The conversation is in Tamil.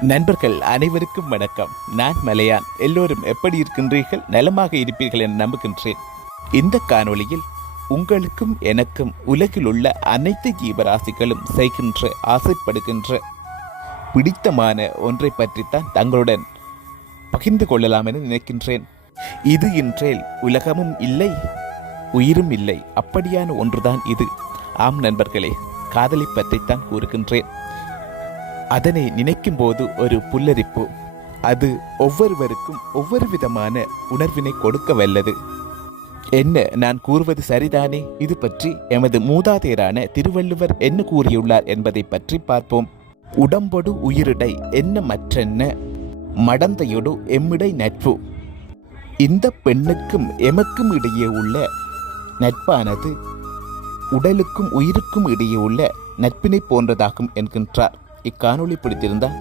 நண்பர்கள் அனைவருக்கும் வணக்கம். நான் மலையான். எல்லோரும் எப்படி இருக்கின்றீர்கள்? நலமாக இருப்பீர்கள் என நம்புகின்றேன். இந்த காணொளியில் உங்களுக்கும் எனக்கும் உலகில் உள்ள அனைத்து ஜீவராசிகளும் செய்கின்ற ஆசைப்படுகின்ற பிடித்தமான ஒன்றை பற்றித்தான் தங்களுடன் பகிர்ந்து கொள்ளலாம் என நினைக்கின்றேன். இது இன்றேல் உலகமும் இல்லை உயிரும் இல்லை. அப்படியான ஒன்றுதான் இது. ஆம் நண்பர்களே காதலை பற்றித்தான் கூறுகின்றேன். அதனை நினைக்கும் போது ஒரு புல்லரிப்பு. அது ஒவ்வொருவருக்கும் ஒவ்வொரு விதமான உணர்வினை கொடுக்க வல்லது. என்ன நான் கூறுவது சரிதானே? இது பற்றி எமது மூதாதையரான திருவள்ளுவர் என்ன கூறியுள்ளார் என்பதை பற்றி பார்ப்போம். உடம்பொடு உயிரிடை என்ன மற்றென்ன? மடந்தையொடு எம்மிடை நட்பு. இந்த பெண்ணுக்கும் எமக்கும் இடையே உள்ள நட்பானது உடலுக்கும் உயிருக்கும் இடையே உள்ள நட்பினை போன்றதாகும் என்கின்றார். இக்காணொளி பிடித்திருந்தால்